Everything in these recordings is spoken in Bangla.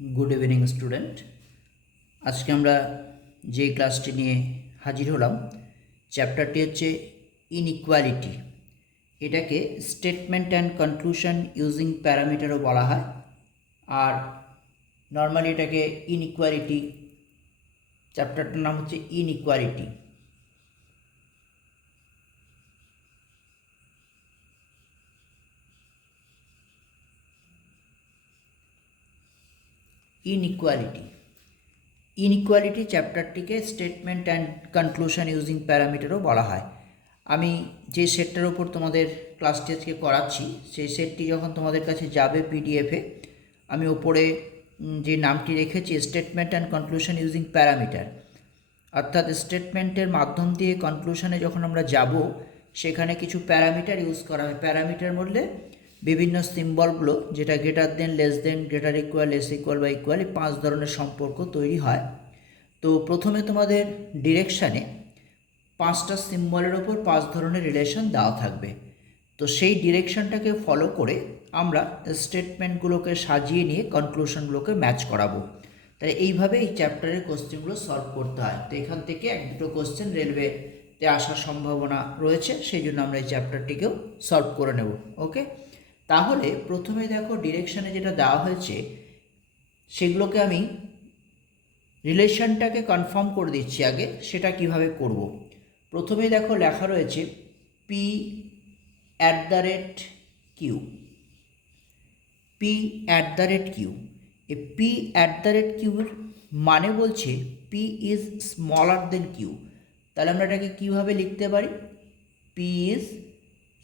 Good evening student. आज के আমরা যে ক্লাসটি নিয়ে হাজির হলাম চ্যাপ্টারটি হচ্ছে ইনইকুয়ালিটি। এটাকে স্টেটমেন্ট অ্যান্ড কনক্লুশন ইউজিং প্যারামিটারও বলা হয়, আর নর্মালি এটাকে ইনইকুয়ালিটি, চ্যাপ্টারটার নাম হচ্ছে ইনইকুয়ালিটি। ইনইকুয়ালিটি চ্যাপ্টারটিকে স্টেটমেন্ট অ্যান্ড কনক্লুশন ইউজিং প্যারামিটারও বলা হয়। আমি যে সেটটার ওপর তোমাদের ক্লাসটি আজকে করাচ্ছি সেই সেটটি যখন তোমাদের কাছে যাবে পিডিএফে, আমি ওপরে যে নামটি রেখেছি statement and conclusion using parameter, অর্থাৎ স্টেটমেন্টের মাধ্যম দিয়ে কনক্লুশনে যখন আমরা যাব সেখানে কিছু প্যারামিটার ইউজ করা হয়। প্যারামিটার বললে বিভিন্ন সিম্বলগুলো, যেটা greater than, less than, greater equal, less equal বা ইকুয়াল, এই 5 ধরনের সম্পর্ক তৈরি হয়। তো প্রথমে তোমাদের ডিরেকশানে 5টা সিম্বলের ওপর 5 ধরনের রিলেশন দেওয়া থাকবে। তো সেই ডিরেকশনটাকে ফলো করে আমরা স্টেটমেন্টগুলোকে সাজিয়ে নিয়ে কনক্লুশনগুলোকে ম্যাচ করাবো। তাহলে এইভাবে এই চ্যাপ্টারের কোশ্চেনগুলো সলভ করতে হয়। তো এখান থেকে 1-2 কোশ্চেন রেলওয়েতে আসার সম্ভাবনা রয়েছে, সেই জন্য আমরা এই চ্যাপ্টারটিকেও সলভ করে নেব। ওকে, তাহলে প্রথমে দেখো ডিরেকশানে যেটা দেওয়া হয়েছে সেগুলোকে আমি রিলেশনটাকে কনফার্ম করে দিচ্ছি আগে, সেটা কিভাবে করব। প্রথমেই দেখো লেখা রয়েছে p@q, p@q। এই p@q এর মানে বলছে p is smaller then q। তাহলে আমরা এটাকে কীভাবে লিখতে পারি? p is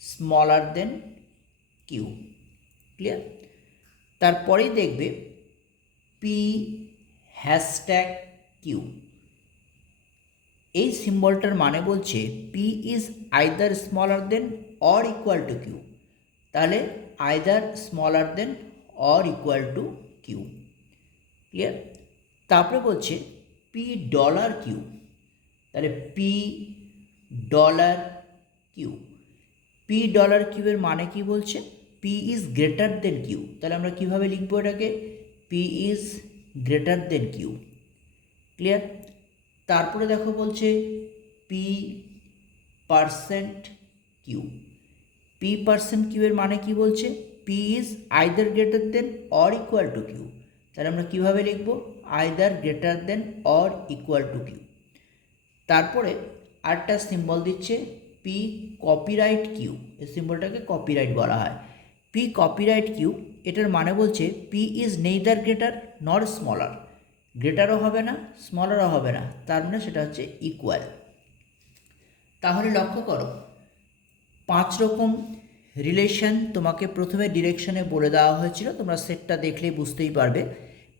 smaller then q। Clear? তারপরেই দেখবে p#q। এই সিম্বলটার মানে বলছে p is either smaller then or equal two q। তাহলে either smaller then or equal two q। Clear? তারপরে বলছে p$q। তাহলে p$q, p$q এর মানে কি বলছে? p is greater then q। তাহলে আমরা কিভাবে লিখবো এটাকে? p is greater then q। Clear? তারপরে দেখো বলছে p%q। p%q এর মানে কি বলছে? p is either greater than or equal two q। তাহলে আমরা কীভাবে লিখব? Either greater than or equal two q। তারপরে আরেকটা সিম্বল দিচ্ছে পি কপিরাইট কিউ। এই সিম্বলটাকে কপিরাইট বলা হয়। পি কপিরাইট কিউ, এটার মানে বলছে P is neither greater nor smaller. গ্রেটারও হবে না, স্মলারও হবে না, তার মানে সেটা হচ্ছে ইকুয়াল। তাহলে লক্ষ্য করো 5 রকম রিলেশন তোমাকে প্রথমে ডিরেকশনে বলে দেওয়া হয়েছিল। তোমরা সেটটা দেখলেই বুঝতেই পারবে।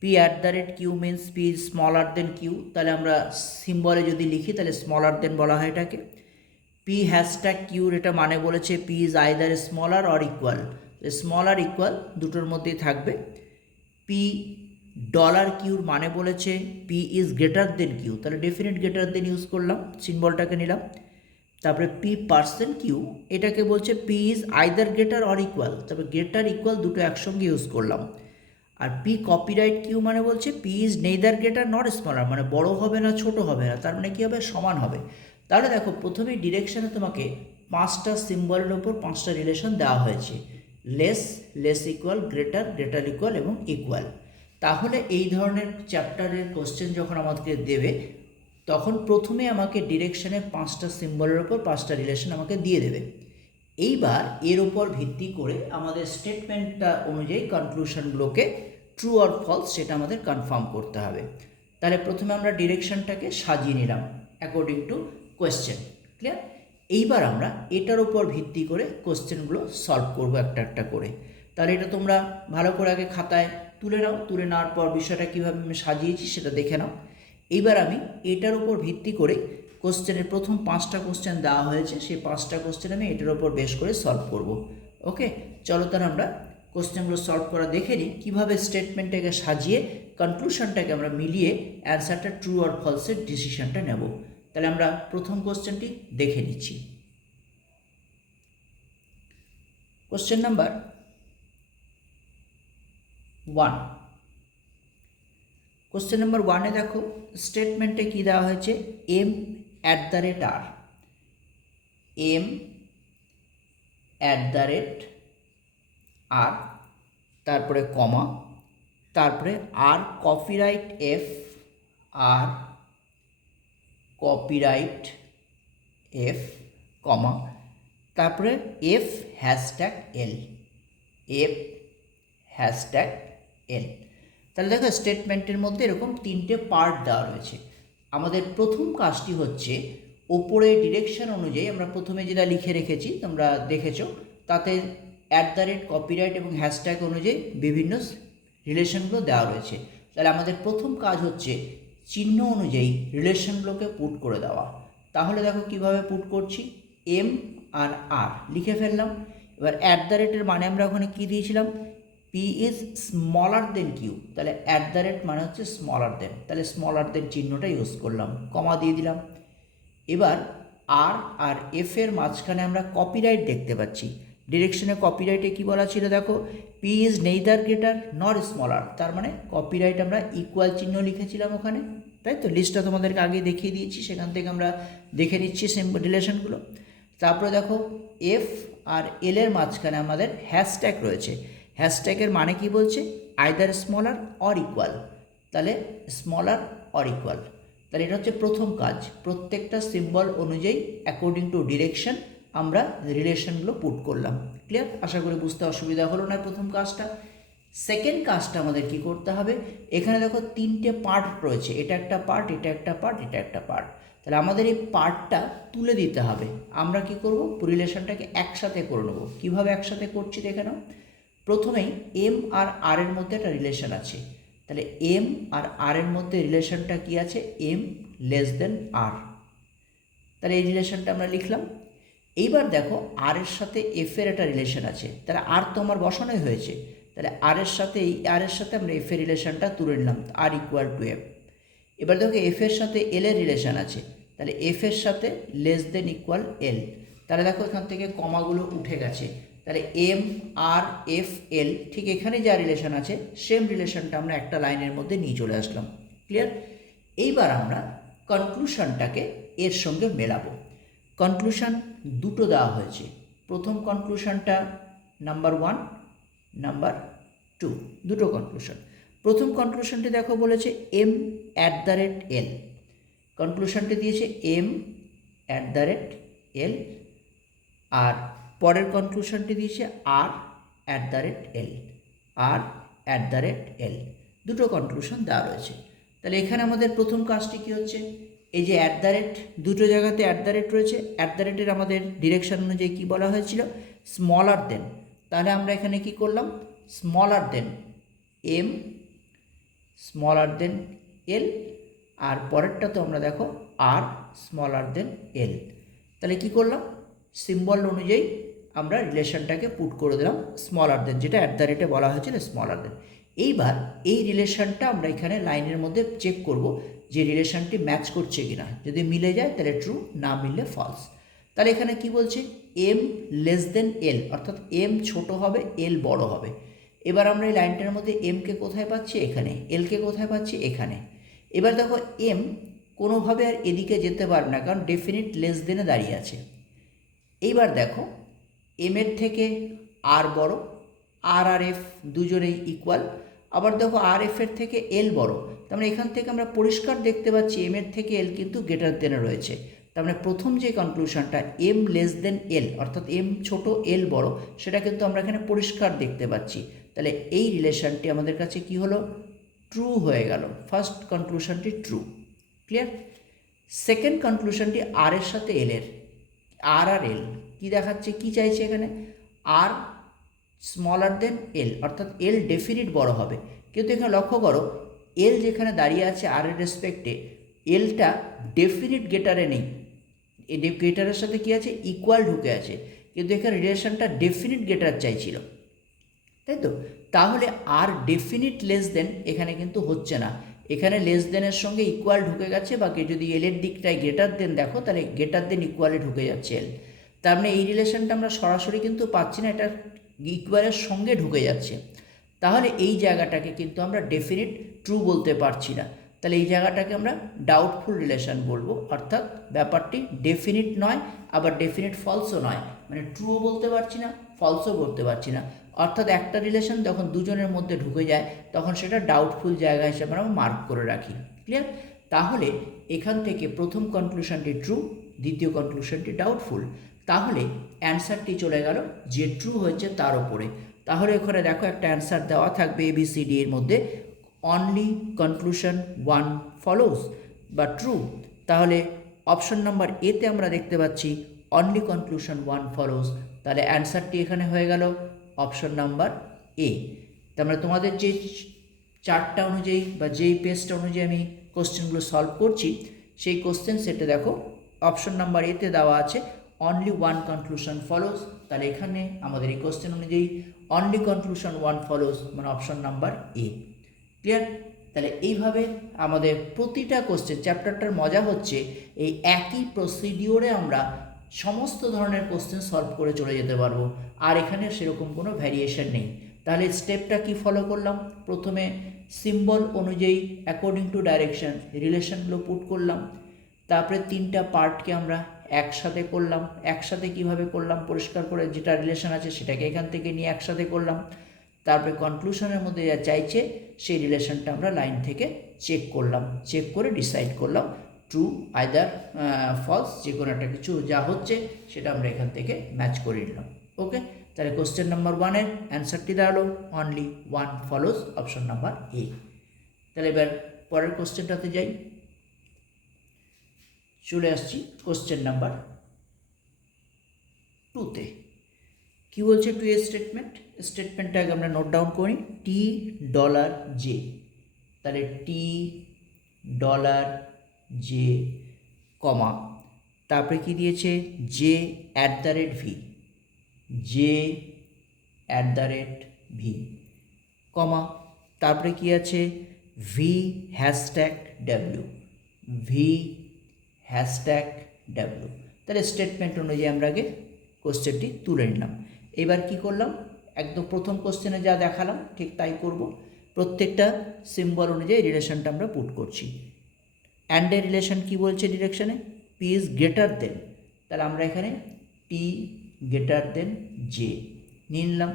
p@q means p is smaller than Q. তাহলে আমরা সিম্বলে যদি লিখি তাহলে স্মলার দেন বলা হয় এটাকে। p#q এটা মানে বলেছে p is either smaller or equal. Smaller equal দুটোর মধ্যেই থাকবে। p$q মানে বলেছে p is greater then q। তাহলে ডেফিনেট গ্রেটার দেন ইউজ করলাম, সিম্বলটাকে নিলাম। তারপরে p%q, এটাকে বলছে p is either greater or equal. তারপরে গ্রেটার ইকুয়াল দুটো একসঙ্গে ইউজ করলাম। আর p কপিরাইট q মানে বলছে p is neither greater not smaller, মানে বড় হবে না ছোট হবে না, তার মানে কী হবে? সমান হবে। তাহলে দেখো প্রথমেই ডিরেকশানে তোমাকে 5টা সিম্বলের ওপর 5টা রিলেশন দেওয়া হয়েছে। Less, less equal, greater, greater equal এবং ইকুয়াল। তাহলে এই ধরনের চ্যাপ্টারের কোশ্চেন যখন আমাদেরকে দেবে তখন প্রথমে আমাকে ডিরেকশানে 5টা সিম্বলের ওপর 5টা রিলেশন আমাকে দিয়ে দেবে। এইবার এর ওপর ভিত্তি করে আমাদের স্টেটমেন্টটা অনুযায়ী কনক্লুশনগুলোকে ট্রু অর ফলস সেটা আমাদের কনফার্ম করতে হবে। তাহলে প্রথমে আমরা ডিরেকশনটাকে সাজিয়ে নিলাম অ্যাকর্ডিং টু কোয়েশ্চেন। ক্লিয়ার? এইবার আমরা এটার ওপর ভিত্তি করে কোশ্চেনগুলো সলভ করবো একটা একটা করে। তাহলে এটা তোমরা ভালো করে আগে খাতায় তুলে নাও, তুলে নেওয়ার পর বিষয়টা কীভাবে আমি সাজিয়েছি সেটা দেখে নাও। এইবার আমি এটার উপর ভিত্তি করে কোশ্চেনের প্রথম 5টা কোশ্চেন দেওয়া হয়েছে, সেই 5টা কোশ্চেন আমি এটার উপর বেশ করে সলভ করব। ওকে, চলো তাহলে আমরা কোশ্চেনগুলো সলভ করা দেখে নিই কীভাবে স্টেটমেন্টটাকে সাজিয়ে কনক্লুশনটাকে আমরা মিলিয়ে অ্যান্সারটা ট্রু আর ফলসের ডিসিশনটা নেব। তাহলে আমরা প্রথম কোশ্চেনটি দেখে নিচ্ছি। কোশ্চেন নাম্বার 1, কোশ্চেন নাম্বার 1-এ দেখো স্টেটমেন্টে কী দেওয়া হয়েছে, m@r, m@r, তারপরে কমা, তারপরে আর কপিরাইট এফ, আর কপিরাইট এফ, কমা, তারপরে এফ হ্যাশট্যাগ এল, এফ হ্যাশট্যাগ এল। তাহলে দেখো স্টেটমেন্টের মধ্যে এরকম 3টে পার্ট দেওয়া রয়েছে। আমাদের প্রথম কাজটি হচ্ছে ওপরে ডিরেকশন অনুযায়ী আমরা প্রথমে যেটা লিখে রেখেছি তোমরা দেখেছো, তাতে কপিরাইট এবং হ্যাশট্যাগ অনুযায়ী বিভিন্ন রিলেশনগুলো দেওয়া রয়েছে। তাহলে আমাদের প্রথম কাজ হচ্ছে চিহ্ন অনুযায়ী রিলেশনগুলোকে পুট করে দেওয়া। তাহলে দেখো কিভাবে পুট করছি, এম আর আর লিখে ফেললাম। এবার এর মানে আমরা ওখানে কী দিয়েছিলাম, P is smaller than Q, তাহলে মানে হচ্ছে স্মলার দেন, তাহলে স্মলার দেন চিহ্নটা ইউজ করলাম, কমা দিয়ে দিলাম। এবার আর আর এফ এর মাঝখানে আমরা কপিরাইট দেখতে পাচ্ছি। ডিরেকশনে কপিরাইটে কি বলা ছিল দেখো, P is neither greater nor smaller, তার মানে কপিরাইট আমরা ইকুয়াল চিহ্ন লিখেছিলাম ওখানে, তাই তো? লিস্টটা তোমাদেরকে আগে দেখিয়ে দিয়েছি, সেখান থেকে আমরা দেখে নিচ্ছি রিলেশনগুলো। তারপরে দেখো এফ আর এল এর মাঝখানে আমাদের হ্যাশট্যাগ রয়েছে। হ্যাশট্যাগের মানে কি বলছে, আইদার স্মলার অর ইকুয়াল, তাহলে স্মলার অর ইকুয়াল। তাহলে এটা হচ্ছে প্রথম কাজ, প্রত্যেকটা সিম্বল অনুযায়ী অ্যাকর্ডিং টু ডিরেকশন আমরা রিলেশনগুলো পুট করলাম। ক্লিয়ার? আশা করি বুঝতে অসুবিধা হলো না প্রথম কাজটা। সেকেন্ড কাজটা আমাদের কি করতে হবে, এখানে দেখো 3টে পার্ট রয়েছে, এটা একটা পার্ট, এটা একটা পার্ট, এটা একটা পার্ট। তাহলে আমাদের এই পার্টটা তুলে দিতে হবে। আমরা কি করব, রিলেশনটাকে একসাথে করে নেব। কীভাবে একসাথে করছি দেখে নাও। প্রথমেই এম আর আর এর মধ্যে একটা রিলেশন আছে, তাহলে এম আর আর এর মধ্যে রিলেশনটা কি আছে, এম লেস দেন আর, তাহলে এই রিলেশনটা আমরা লিখলাম। এইবার দেখো আর এর সাথে এফ এর একটা রিলেশন আছে, তাহলে আর তো আমার বসানোই হয়েছে, তাহলে আর এর সাথে এই আর এর সাথে আমরা এফ এর রিলেশনটা তুলে নিলাম, আর ইকুয়াল টু এফ। এবার দেখো এফ এর সাথে এল এর রিলেশন আছে, তাহলে এফ এর সাথে লেস দেন ইকুয়াল এল, তাহলে দেখো এখান থেকে কমাগুলো উঠে গেছে, তাহলে এম আর এফ এল, ঠিক এখানে যা রিলেশন আছে সেম রিলেশনটা আমরা একটা লাইনের মধ্যে নিয়ে চলে আসলাম। ক্লিয়ার? এইবার আমরা কনক্লুশনটাকে এর সঙ্গে মেলাবো। কনক্লুশন দুটো দেওয়া হয়েছে, প্রথম কনক্লুশনটা নাম্বার 1, নাম্বার 2, দুটো কনক্লুশন। প্রথম কনক্লুশনটি দেখো বলেছে m@l, কনক্লুশনটি দিয়েছে m@l, আর পরের কনক্লুশনটি দিয়েছে r@l, r@l, দুটো কনক্লুশন দেওয়া রয়েছে। তাহলে এখানে আমাদের প্রথম কাজটি কী হচ্ছে, এই যে দুটো জায়গাতে রয়েছে, এর আমাদের ডিরেকশন অনুযায়ী কী বলা হয়েছিল, স্মলার দেন, তাহলে আমরা এখানে কি করলাম, smaller than M, smaller than L, আর পরেরটা তো আমরা দেখো আর স্মলার দেন এল, তাহলে কি করলাম, সিম্বল অনুযায়ী আমরা রিলেশনটাকে পুট করে দিলাম স্মলার দেন, যেটা বলা হয়েছিল স্মলার দেন। এইবার এই রিলেশনটা আমরা এখানে লাইনের মধ্যে চেক করব যে রিলেশনটি ম্যাচ করছে কিনা, যদি মিলে যায় তাহলে ট্রু, না মিললে ফলস। তাহলে এখানে কি বলছে, এম লেস দেন এল, অর্থাৎ এম ছোট হবে, এল বড় হবে। এবার আমরা এই লাইনটার মধ্যে এমকে কোথায় পাচ্ছি, এখানে, এলকে কোথায় পাচ্ছি, এখানে। এবার দেখো এম কোনোভাবে আর এদিকে যেতে পারবে না, কারণ ডেফিনিট লেস দেনে দাঁড়িয়ে আছে। এইবার দেখো এম এর থেকে আর বড়, আর আর এফ দুজনেই ইকুয়াল, আবার দেখো আর এফ এর থেকে এল বড়, তার মানে এখান থেকে আমরা পরিষ্কার দেখতে পাচ্ছি এম এর থেকে এল কিন্তু গ্রেটার দেনে রয়েছে। তার মানে প্রথম যে কনক্লুশনটা এম লেস দেন এল, অর্থাৎ এম ছোট এল বড়, সেটা কিন্তু আমরা এখানে পরিষ্কার দেখতে পাচ্ছি। তাহলে এই রিলেশনটি আমাদের কাছে কি হলো, ট্রু হয়ে গেল। ফার্স্ট কনক্লুশনটি ট্রু। ক্লিয়ার? সেকেন্ড কনক্লুশনটি আর এর সাথে এল এর, আর আর এল কী দেখাচ্ছে, কি চাইছে এখানে, আর স্মলার দেন এল, অর্থাৎ এল ডেফিনিট বড় হবে, কিন্তু এখানে লক্ষ্য করো এল যেখানে দাঁড়িয়ে আছে আর এর রেসপেক্টে, এলটা ডেফিনিট গেটারে নেই, এই গেটারের সাথে কী আছে, ইকুয়াল ঢুকে আছে, কিন্তু এখানে রিলেশনটা ডেফিনিট গেটার চাইছিল, তাই তো? তাহলে আর ডেফিনিট লেস দেন এখানে কিন্তু হচ্ছে না, এখানে লেস দেনের সঙ্গে ইকুয়াল ঢুকে গেছে, বাকি যদি এলের দিকটায় গ্রেটার দেন দেখো, তাহলে গ্রেটার দেন ইকুয়ালে ঢুকে যাচ্ছে এল। তার মানে এই রিলেশনটা আমরা সরাসরি কিন্তু পাচ্ছি না, এটা ইকুয়ালের সঙ্গে ঢুকে যাচ্ছে। তাহলে এই জায়গাটাকে কিন্তু আমরা ডেফিনিট ট্রু বলতে পারছি না, তাহলে এই জায়গাটাকে আমরা ডাউটফুল রিলেশন বলবো, অর্থাৎ ব্যাপারটি ডেফিনিট নয় আবার ডেফিনিট ফলসও নয়, মানে ট্রুও বলতে পারছি না ফলসও বলতে পারছি না, অর্থাৎ একটা রিলেশন যখন দুজনের মধ্যে ঢুকে যায় তখন সেটা ডাউটফুল জায়গা হিসেবে আমরা মার্ক করে রাখি। ক্লিয়ার? তাহলে এখান থেকে প্রথম কনক্লুশনটি ট্রু, দ্বিতীয় কনক্লুশনটি ডাউটফুল, তাহলে অ্যান্সারটি চলে গেল যে ট্রু হয়েছে তার ওপরে। তাহলে ওখানে দেখো একটা অ্যান্সার দেওয়া থাকবে ABCD এর মধ্যে, অনলি কনক্লুশন 1 ফলোজ বা ট্রু, তাহলে অপশন নাম্বার এতে আমরা দেখতে পাচ্ছি অনলি কনক্লুশন 1 ফলোজ, তাহলে অ্যান্সারটি এখানে হয়ে গেল অপশন নাম্বার এ। তারপরে তোমাদের যে চার্টটা অনুযায়ী বা যেই পেজটা অনুযায়ী আমি কোশ্চেনগুলো সলভ করছি সেই কোশ্চেন সেটে দেখো অপশন নাম্বার এতে দেওয়া আছে অনলি 1 কনক্লুশন ফলোজ, তাহলে এখানে আমাদের এই কোশ্চেন অনুযায়ী অনলি কনক্লুশন 1 ফলোজ মানে অপশন নাম্বার এ। ক্লিয়ার? তাহলে এইভাবে আমাদের প্রতিটা কোশ্চেন, চ্যাপ্টারটার মজা হচ্ছে এই একই প্রসিডিওরে আমরা সমস্ত ধরনের কোশ্চেন সলভ করে চলে যেতে পারবো, আর এখানে সেরকম কোনো ভ্যারিয়েশন নেই। তাহলে স্টেপটা কি ফলো করলাম, প্রথমে সিম্বল অনুযায়ী অ্যাকর্ডিং টু ডাইরেকশন রিলেশনগুলো পুট করলাম, তারপরে তিনটা পার্টকে আমরা একসাথে করলাম, একসাথে কিভাবে করলাম পরিষ্কার করে, যেটা রিলেশন আছে সেটাকে এখান থেকে নিয়ে একসাথে করলাম, তারপরে কনক্লুশনের মধ্যে যা চাইছে সেই রিলেশনটা আমরা লাইন থেকে চেক করলাম, চেক করে ডিসাইড করলাম ট্রু আইদার ফলস, যে কোনো একটা কিছু যা হচ্ছে সেটা আমরা এখান থেকে ম্যাচ করে নিলাম। ওকে, তাহলে কোশ্চেন নাম্বার 1-এর অ্যান্সারটি দাঁড়ালো only 1 follows, option number A. তাহলে এবার পরের কোশ্চেনটাতে যাই, চলে আসছি কোশ্চেন নাম্বার 2-তে। কি বলছে টু এ স্টেটমেন্টটাকে আমরা নোট ডাউন করি, $T তাহলে $T কমা, তারপরে কি দিয়েছে J@V, J@V কমা, তারপরে কি আছে V#W, V#W। তাহলে স্টেটমেন্ট অনুযায়ী আমরা আগে কোশ্চেনটি তুলে নিলাম। এবার কি করলাম, একদম প্রথম কোশ্চেনে যা দেখালাম ঠিক তাই করব, প্রত্যেকটা সিম্বল অনুযায়ী রিলেশনটা আমরা পুট করছি। অ্যান্ডের রিলেশন কি বলছে ডিরেকশনে, P ইজ গ্রেটার দেন, তাহলে আমরা এখানে T গ্রেটার দেন J নিয়ে নিলাম।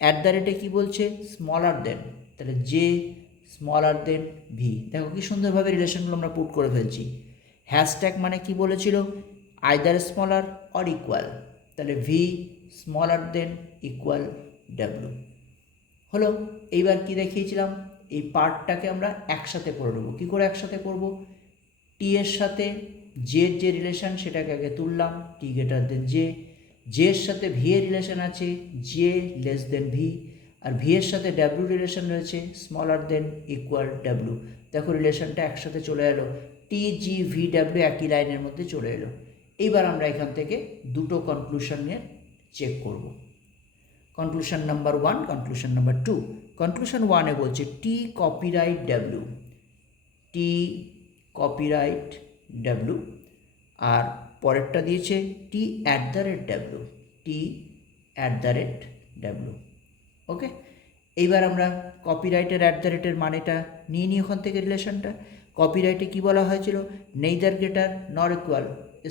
অ্যাট দ্য রেটে কী বলছে স্মলার দেন, তাহলে J স্মলার দেন V। দেখো কি সুন্দরভাবে রিলেশনগুলো আমরা পুট করে ফেলছি। হ্যাশট্যাগ মানে কি বলেছিল, আইদার স্মলার অর ইকুয়াল, তাহলে V smaller than equal W হলো। এইবার কি দেখিয়েছিলাম, এই পার্টটাকে আমরা একসাথে করে নেবো। কী করে একসাথে করব, টি এর সাথে জের যে রিলেশন সেটাকে আগে তুললাম, টি গ্রেটার দেন জে, জে এর সাথে ভি এর রিলেশন আছে জে লেস দেন ভি, আর ভি এর সাথে ডাব্লিউ রিলেশন রয়েছে স্মলার দেন ইকুয়াল ডাব্লিউ। দেখো রিলেশনটা একসাথে চলে এলো, টি জি ভি ডাব্লিউ একই লাইনের মধ্যে চলে এলো। এইবার আমরা এখান থেকে দুটো কনক্লুশন নিয়ে চেক করব, conclusion number 1, conclusion number 2। Conclusion 1-এ বলছে T copyright W, T copyright W, আর পরেরটা দিয়েছে টি @W, টি @W। ওকে, এইবার আমরা কপিরাইটের @এর মানেটা নিয়ে নিই ওখান থেকে রিলেশনটা। কপিরাইটে কি বলা হয়েছিল, নেইদার গ্রেটার নর ইকুয়াল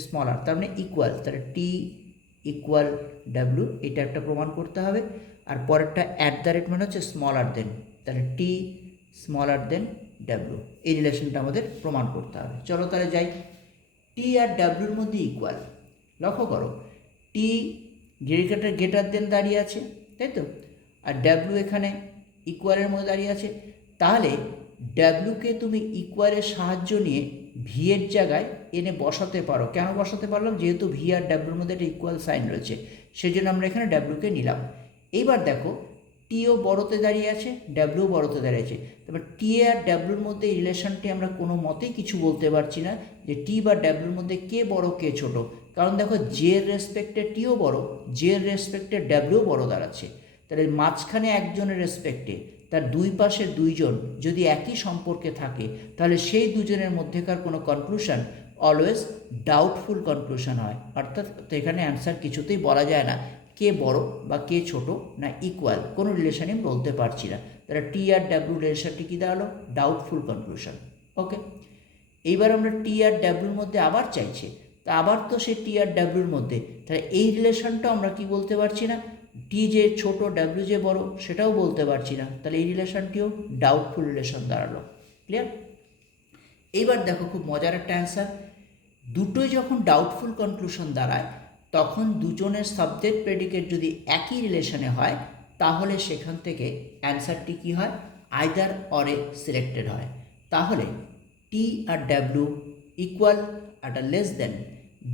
স্মলার, তার মানে ইকুয়াল, তাহলে টি ইকুয়াল ডাব্লিউ, এটা একটা প্রমাণ করতে হবে। আর পরেরটা মানে হচ্ছে স্মলার দেন, তাহলে টি স্মলার দেন ডাব্লিউ, এই রিলেশনটা আমাদের প্রমাণ করতে হবে। চলো তাহলে যাই, টি আর ডাব্লিউর মধ্যে ইকুয়াল, লক্ষ্য করো টি গ্রেটার দেন দাঁড়িয়ে আছে তাই তো, আর ডাব্লিউ এখানে ইকুয়ালের মধ্যে দাঁড়িয়ে আছে, তাহলে ডাব্লিউকে তুমি ইকুয়ালের সাহায্য নিয়ে ভি এর জায়গায় এনে বসাতে পারো। কেন বসাতে পারলাম, যেহেতু ভি আর ডাব্লিউর মধ্যে একটা ইকুয়াল সাইন রয়েছে সেই জন্য আমরা এখানে ডাব্লিউকে নিলাম। এইবার দেখো টিও বড়তে দাঁড়িয়ে আছে, ডাব্লিউ বড়তে দাঁড়িয়ে আছে, তারপর টি আর ডাব্লিউর মধ্যে এই রিলেশনটি আমরা কোনো মতেই কিছু বলতে পারছি না যে টি বা ডাব্লিউর মধ্যে কে বড় কে ছোট, কারণ দেখো জে এর রেসপেক্টে টিও বড়, জে এর রেসপেক্টে ডাব্লিউ বড় দাঁড়াচ্ছে, তাহলে মাঝখানে একজনের রেসপেক্টে তার দুই পাশের দুইজন যদি একই সম্পর্কে থাকে তাহলে সেই দুজনের মধ্যেকার কোনো কনক্লুশন অলওয়েজ ডাউটফুল কনক্লুশন হয়, অর্থাৎ এখানে অ্যান্সার কিছুতেই বলা যায় না কে বড় বা কে ছোট না ইকুয়াল, কোনো রিলেশনই বলতে পারছি না, তাহলে টি আর ডাব্লিউ রিলেশনটি কী দাঁড়ালো? Doubtful conclusion. ওকে, এইবার আমরা টি আর ডাব্লিউর মধ্যে আবার চাইছে, তা আবার তো সে টি আর ডাব্লিউর মধ্যে, তাহলে এই রিলেশনটা আমরা কি বলতে পারছি না, টি যে ছোট ডাব্লিউ যে বড় সেটাও বলতে পারছি না, তাহলে এই রিলেশনটিও ডাউটফুল রিলেশন দাঁড়ালো। ক্লিয়ার? এইবার দেখো খুব মজার একটা অ্যান্সার, দুটোই যখন ডাউটফুল কনক্লুশন দাঁড়ায় তখন দুজনের সাবজেক্ট প্রেডিকেট যদি একই রিলেশনে হয় তাহলে সেখান থেকে অ্যান্সারটি কী হয়? আইদার অরে সিলেক্টেড হয়। তাহলে টি আর ডাব্লিউ ইকুয়াল একটা লেস দেন,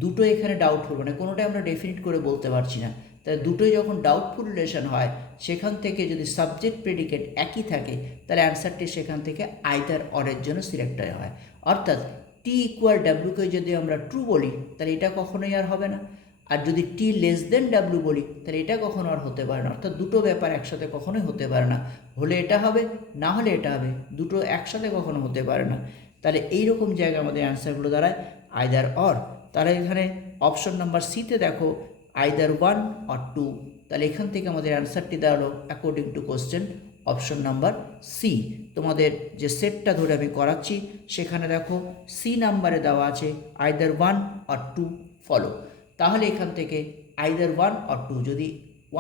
দুটো এখানে ডাউটফুল, মানে কোনোটাই আমরা ডেফিনিট করে বলতে পারছি না, তাহলে দুটোই যখন ডাউটফুল রিলেশন হয় সেখান থেকে যদি সাবজেক্ট প্রেডিকেট একই থাকে তাহলে অ্যান্সারটি সেখান থেকে আইদার অরের জন্য সিলেক্ট হয়। অর্থাৎ টি ইকুয়াল ডাব্লিউকে যদি আমরা ট্রু বলি তাহলে এটা কখনোই আর হবে না, আর যদি টি লেস দেন ডাব্লিউ বলি তাহলে এটা কখনো আর হতে পারে না। অর্থাৎ দুটো ব্যাপার একসাথে কখনোই হতে পারে না, হলে এটা হবে না হলে এটা হবে, দুটো একসাথে কখনো হতে পারে না। তাহলে এইরকম জায়গায় আমাদের অ্যান্সারগুলো দাঁড়ায় আইদার অর। তাহলে এখানে অপশন নাম্বার সিতে দেখো আইদার 1 or 2, তাহলে এখান থেকে আমাদের অ্যান্সারটি দাঁড়ালো according to question option number C. তোমাদের যে সেটটা ধরে আমি করাচ্ছি সেখানে দেখো সি নাম্বারে দেওয়া আছে আইদার 1 or 2 ফলো, তাহলে এখান থেকে আইদার 1 or 2, যদি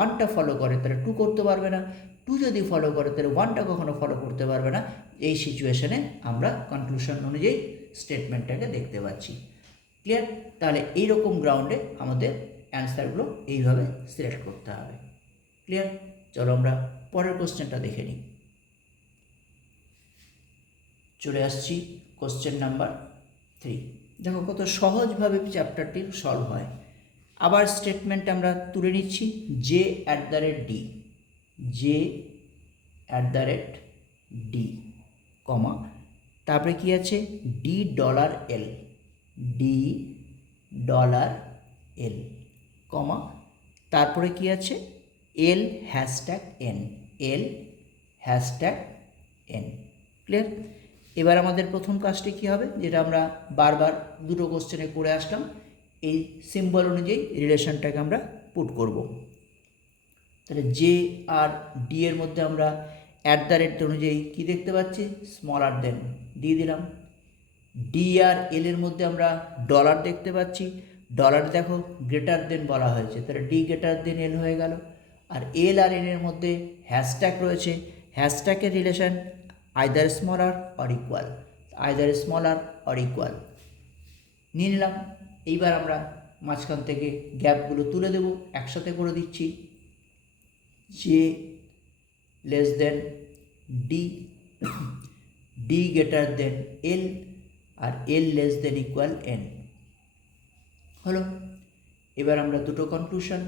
1টা ফলো করে তাহলে 2 করতে পারবে না, 2 যদি ফলো করে তাহলে 1টা কখনো ফলো করতে পারবে না। এই সিচুয়েশনে আমরা কনক্লুশন অনুযায়ী স্টেটমেন্টটাকে দেখতে পাচ্ছি। ক্লিয়ার? তাহলে এইরকম গ্রাউন্ডে আমাদের অ্যান্সারগুলো এইভাবে সিলেক্ট করতে হবে। ক্লিয়ার? চলো আমরা পরের কোশ্চেনটা দেখে নিই। চলে আসছি কোশ্চেন নাম্বার 3। দেখো কত সহজভাবে চ্যাপ্টারটি সলভ হয়। আবার স্টেটমেন্ট আমরা তুলে নিচ্ছি, J at the rate D, J at the rate D, comma তারপরে কি আছে $, $, কমা তারপরে কি আছে L #N, L #N। Clear? এবার আমাদের প্রথম কাজটি কী হবে, যেটা আমরা বারবার দুটো কোশ্চেনে করে আসলাম, এই সিম্বল অনুযায়ী রিলেশনটাকে আমরা পুট করব। তাহলে জে আর ডি এর মধ্যে আমরা অ্যাট দ্য রেট অনুযায়ী কী দেখতে পাচ্ছি, স্মলার দেন দিয়ে দিলাম। ডি আর এল এর মধ্যে আমরা ডলার দেখতে পাচ্ছি, ডলার দেখো গ্রেটার দেন বলা হয়েছে, তাহলে ডি গ্রেটার দেন এল হয়ে গেল। আর এল আর এন এর মধ্যে হ্যাশট্যাগ রয়েছে, হ্যাশট্যাগের relation either smaller or equal, either smaller or equal নিয়ে নিলাম। এইবার আমরা মাঝখান থেকে গ্যাপগুলো তুলে দেব, একসাথে করে দিচ্ছি, J less than D, D greater than L, আর L less than equal N হলো। এবার আমরা দুটো কনক্লুশন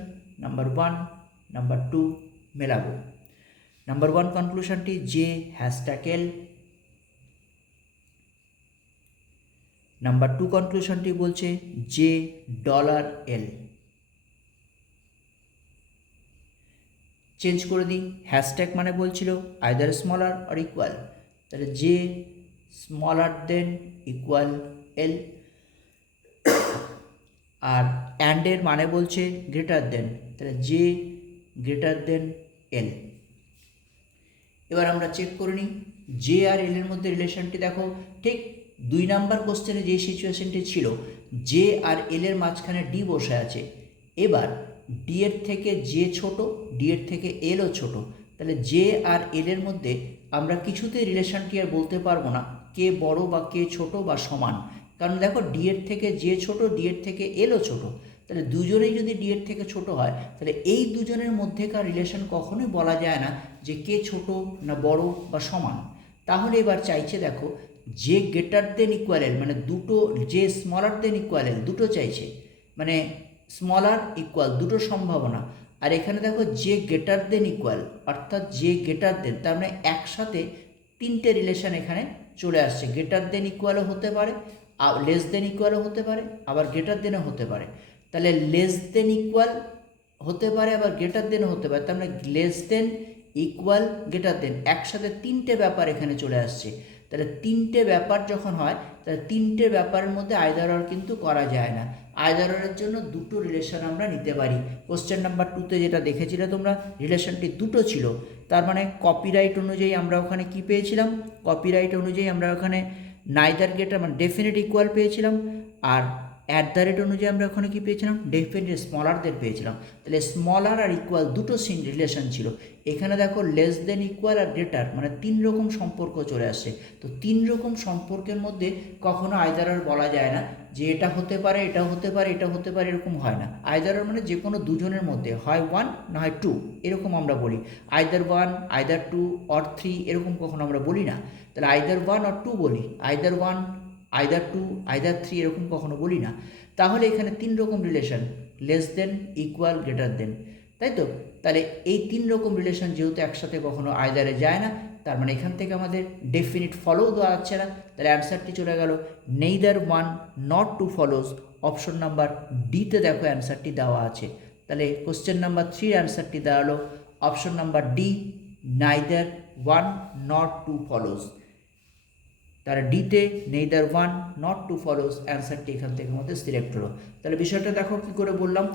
নাম্বার 1 নাম্বার 2 মেলাবো। নাম্বার 1 কনক্লুশনটি জে #L, নাম্বার 2 কনক্লুশনটি বলছে জে $L। চেঞ্জ করে দিই, হ্যাশট্যাগ মানে বলছিল আইদার স্মলার অর ইকুয়াল, তাহলে J smaller than equal L, আর অ্যান্ডের মানে বলছে গ্রেটার দেন, তাহলে জে গ্রেটার দেন এল। এবার আমরা চেক করে নিই জে আর এল এর মধ্যে রিলেশনটি দেখো ঠিক 2 নাম্বার কোশ্চেনে যে সিচুয়েশনটি ছিল, জে আর এল এর মাঝখানে ডি বসে আছে, এবার ডি এর থেকে জে ছোট, ডি এর থেকে এলও ছোট, তাহলে জে আর এল এর মধ্যে আমরা কিছুতেই রিলেশনটি আর বলতে পারবো না কে বড় বা কে ছোট বা সমান, কারণ দেখো ডি এর থেকে জে ছোট, ডি এর থেকে এলও ছোট, তাহলে দুজনেই যদি ডি এর থেকে ছোট হয় তাহলে এই দুজনের মধ্যেকার রিলেশন কখনোই বলা যায় না যে কে ছোট না বড় বা সমান। তাহলে এবার চাইছে দেখো যে গ্রেটার দেন ইকুয়াল এল, মানে দুটো, যে স্মলার দেন ইকুয়াল এল দুটো চাইছে, মানে স্মলার ইকুয়াল দুটো সম্ভাবনা, আর এখানে দেখো যে গ্রেটার দেন ইকুয়াল, অর্থাৎ যে গ্রেটার দেন, তার মানে একসাথে 3টে রিলেশন এখানে চলে আসছে, গ্রেটার দেন ইকুয়ালও হতে পারে, লেস দেন ইকুয়ালও হতে পারে, আবার গ্রেটার দেনও হতে পারে। তাহলে লেস দেন ইকুয়াল হতে পারে, আবার গ্রেটার দেনও হতে পারে, তার মানে less than equal greater than, একসাথে 3টে ব্যাপার এখানে চলে আসছে। তাহলে 3টে ব্যাপার যখন হয় তাহলে 3টে ব্যাপারের মধ্যে আইদার অর কিন্তু করা যায় না, আইদার অরের জন্য দুটো রিলেশন আমরা নিতে পারি। কোশ্চেন নাম্বার 2তে যেটা দেখেছিলে তোমরা, রিলেশনটি দুটো ছিল, তার মানে কপিরাইট অনুযায়ী আমরা ওখানে কি পেয়েছিলাম, কপিরাইট অনুযায়ী আমরা ওখানে নাইদার গেটার মানে ডেফিনিট ইকুয়াল পেয়েছিলাম, আর অ্যাট দ্য রেট অনুযায়ী আমরা ওখানে কী পেয়েছিলাম, ডেফিনিট স্মলারদের পেয়েছিলাম। তাহলে স্মলার আর ইকুয়াল দুটো রিলেশন ছিল। এখানে দেখো লেস দেন ইকুয়াল আর গ্রেটার মানে 3 রকম সম্পর্ক চলে আসছে। তো 3 রকম সম্পর্কের মধ্যে কখনো আইদার আর বলা যায় না যে এটা হতে পারে, এটা হতে পারে, এটা হতে পারে, এরকম হয় না। আইদার আর মানে যে কোনো দুজনের মধ্যে হয় 1 না হয় 2 এরকম আমরা বলি। আইদার 1 আইদার 2 অর 3 এরকম কখনো আমরা বলি না। তাহলে আইদার 1 অর 2 বলি, আইদার 1 আইদার 2 আইদার 3 এরকম কখনো বলি না। তাহলে এখানে 3 রকম relation, less than equal greater than, তাই তো? তাহলে এই 3 রকম রিলেশন যেহেতু একসাথে কখনো আইদারে যায় না, তার মানে এখান থেকে আমাদের ডেফিনিট ফলো দেওয়া যাচ্ছে না। তাহলে অ্যান্সারটি চলে গেল neither 1 not 2 follows. Option number ডিতে দেখো অ্যান্সারটি দেওয়া আছে। তাহলে কোশ্চেন নাম্বার 3 অ্যান্সারটি দেওয়ালো option number D, neither 1 not 2 follows. তাহলে ডিতে নেইদার 1 নট 2 ফলোজ অ্যান্সারটি এখান থেকে আমাদের সিলেক্ট হলো। তাহলে বিষয়টা দেখো কী করে বললাম,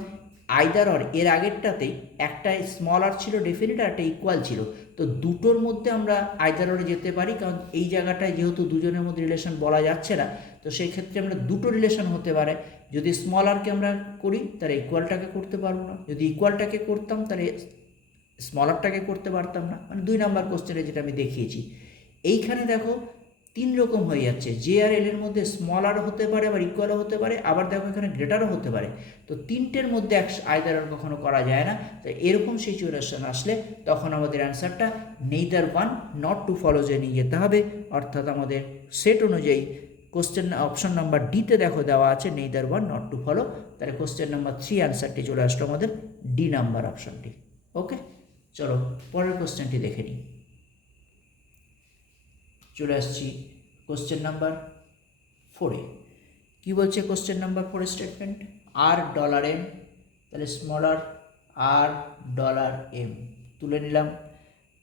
আইদার অর এর আগেরটাতেই একটা স্মল আর ছিল ডেফিনিট আর একটা ইকুয়াল ছিল। তো দুটোর মধ্যে আমরা আইদার অরে যেতে পারি, কারণ এই জায়গাটায় যেহেতু দুজনের মধ্যে রিলেশন বলা যাচ্ছে না, তো সেই ক্ষেত্রে আমরা দুটো রিলেশন হতে পারে। যদি স্মল আরকে আমরা করি তাহলে ইকুয়ালটাকে করতে পারবো না, যদি ইকুয়ালটাকে করতাম তাহলে স্মল আরটাকে করতে পারতাম না। মানে 2 নাম্বার কোশ্চেনে যেটা আমি দেখিয়েছি। এইখানে দেখো 3 রকম হয়ে যাচ্ছে, জে আর এল এর মধ্যে স্মল আর হতে পারে, আবার ইকুয়ালও হতে পারে, আবার দেখো এখানে গ্রেটারও হতে পারে। তো 3টের মধ্যে আইদার আর কখনো করা যায় না। তো এরকম সিচুয়েশন আসলে তখন আমাদের অ্যান্সারটা নেইদার 1 নট 2 ফলোজে নিয়ে যেতে হবে। অর্থাৎ আমাদের সেট অনুযায়ী কোশ্চেন অপশন নাম্বার ডিতে দেখো দেওয়া আছে নেইদার 1 নট 2 ফলো। তাহলে কোশ্চেন নাম্বার 3 অ্যান্সারটি চলে আসলো আমাদের ডি নাম্বার অপশনটি। ওকে, চলো পরের কোশ্চেনটি দেখে নিই। চলে আসছি কোশ্চেন নাম্বার 4-এ। কী বলছে question number 4 statement, R dollar M, তাহলে স্মলার আর ডলার এম তুলে নিলাম।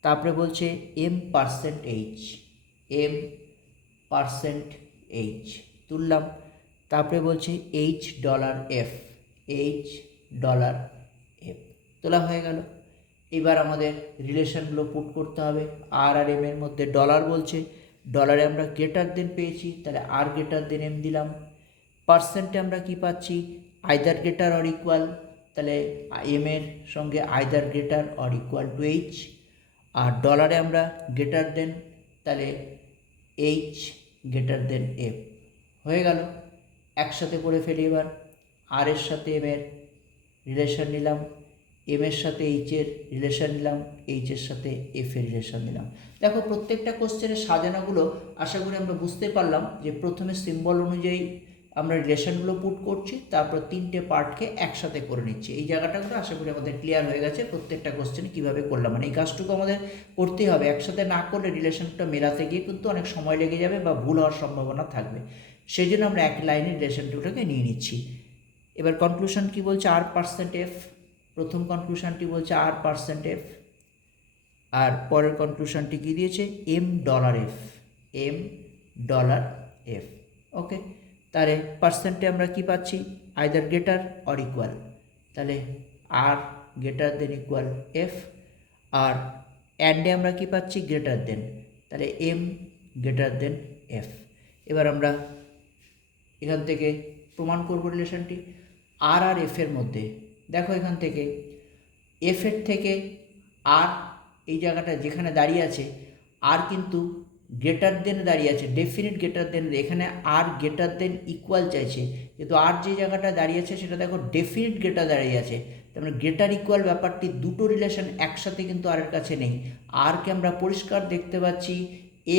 তারপরে বলছে M percent H, M percent H তুললাম। তারপরে বলছে H dollar F, H dollar F তোলা হয়ে গেল। এবার আমাদের রিলেশনগুলো পুট করতে হবে। আর আর এম এর মধ্যে ডলার বলছে, ডলারে আমরা গ্রেটার দেন পেয়েছি, তাহলে আর গ্রেটার দেন এম দিলাম। পার্সেন্টে আমরা কি পাচ্ছি, আইদার গ্রেটার অর ইকুয়াল, তাহলে এম এর সঙ্গে either greater or equal to H. আর ডলারে আমরা গ্রেটার দেন, তাহলে এইচ গ্রেটার দেন এফ হয়ে গেল। একসাথে করে ফেলি এবার, আর এর সাথে এম এর রিলেশন নিলাম, এম এর সাথে এইচের রিলেশন নিলাম, এইচের সাথে এফ এর রিলেশন নিলাম। দেখো প্রত্যেকটা কোশ্চেনের সাজানোগুলো আশা করি আমরা বুঝতে পারলাম যে প্রথমে সিম্বল অনুযায়ী আমরা রিলেশনগুলো পুট করছি, তারপর 3টে পার্টকে একসাথে করে নিচ্ছি। এই জায়গাটাগুলো আশা করি আমাদের ক্লিয়ার হয়ে গেছে প্রত্যেকটা কোশ্চেন কীভাবে করলাম। মানে এই কাজটুকু আমাদের করতেই হবে, একসাথে না করলে রিলেশনটা মেলাতে গিয়ে কিন্তু অনেক সময় লেগে যাবে বা ভুল হওয়ার সম্ভাবনা থাকবে। সেই জন্য আমরা এক লাইনে রিলেশনটুকুটাকে নিয়ে নিচ্ছি। এবার কনক্লুশন কী বলছে, আর পার্সেন্ট এফ। প্রথম কনক্লুশনটি বলছে আর পার্সেন্ট এফ, আর পরের কনক্লুশনটি কী দিয়েছে, M dollar F, M dollar F. Okay, তাহলে পার্সেন্টে আমরা কি পাচ্ছি, আইদার গ্রেটার অর ইকুয়াল, তাহলে আর গ্রেটার দেন ইকুয়াল এফ। আর অ্যান্ডে আমরা কি পাচ্ছি, গ্রেটার দেন, তাহলে এম গ্রেটার দেন এফ। এবার আমরা এখান থেকে প্রমাণ করব রিলেশনটি। আর আর এফের মধ্যে দেখো এখান থেকে এফের থেকে আর এই জায়গাটা যেখানে দাঁড়িয়ে আছে, আর কিন্তু গ্রেটার দেন দাঁড়িয়ে আছে, ডেফিনিট গ্রেটার দেন। এখানে আর গ্রেটার দেন ইকুয়াল চাইছে, কিন্তু আর যে জায়গাটা দাঁড়িয়ে আছে সেটা দেখো ডেফিনিট গ্রেটার দাঁড়িয়ে আছে। তার মানে গ্রেটার ইকুয়াল ব্যাপারটি দুটো রিলেশন একসাথে কিন্তু আরের কাছে নেই। আরকে আমরা পরিষ্কার দেখতে পাচ্ছি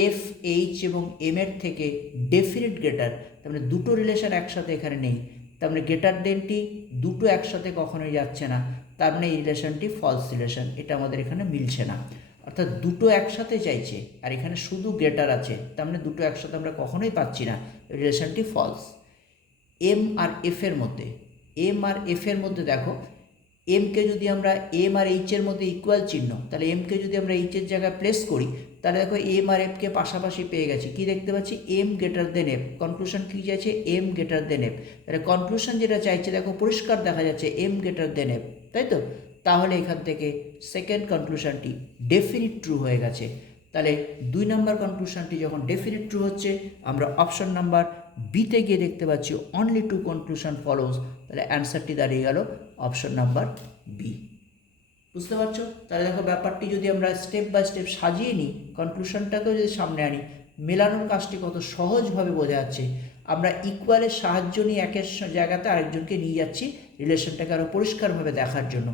এফ, এইচ এবং এম এর থেকে ডেফিনিট গ্রেটার, তার মানে দুটো রিলেশন একসাথে এখানে নেই। তার মানে গ্রেটার দেনটি দুটো একসাথে কখনোই যাচ্ছে না, তার মানে এই রিলেশনটি ফলস রিলেশন, এটা আমাদের এখানে মিলছে না। অর্থাৎ দুটো একসাথে চাইছে আর এখানে শুধু গ্রেটার আছে, তার মানে দুটো একসাথে আমরা কখনোই পাচ্ছি না, রিলেশনটি ফলস। এম আর এফের মধ্যে, এম আর এফের মধ্যে দেখো এমকে যদি আমরা এম আর এইচের মধ্যে ইকুয়াল চিহ্ন, তাহলে এমকে যদি আমরা এইচের জায়গায় প্লেস করি তাহলে দেখো এম আর এফকে পাশাপাশি পেয়ে গেছি, কি দেখতে পাচ্ছি M greater than F, conclusion কী চাইছে এম গ্রেটার দেন এফ, তাহলে কনক্লুশন যেটা চাইছে দেখো পরিষ্কার দেখা যাচ্ছে এম গ্রেটার দেন এফ, তাই তো। তাহলে এখান থেকে সেকেন্ড কনক্লুশনটি ডেফিনিট ট্রু হয়ে গেছে। তাহলে 2 নম্বর কনক্লুশনটি যখন ডেফিনিট ট্রু হচ্ছে, আমরা অপশন নাম্বার বিতে গিয়ে দেখতে পাচ্ছি অনলি 2 কনক্লুশন ফলোজ, তাহলে অ্যান্সারটি দাঁড়িয়ে গেল অপশন নাম্বার বি। বুঝতে পারছো? তাহলে দেখো ব্যাপারটি যদি আমরা স্টেপ বাই স্টেপ সাজিয়ে নিই, কনক্লুশনটাকেও যদি সামনে আনি, মেলানোর কাজটি কত সহজভাবে বোঝা যাচ্ছে। আমরা ইকুয়ালের সাহায্য নিয়ে একের জায়গাতে আরেকজনকে নিয়ে যাচ্ছি রিলেশনটাকে আরও পরিষ্কারভাবে দেখার জন্য।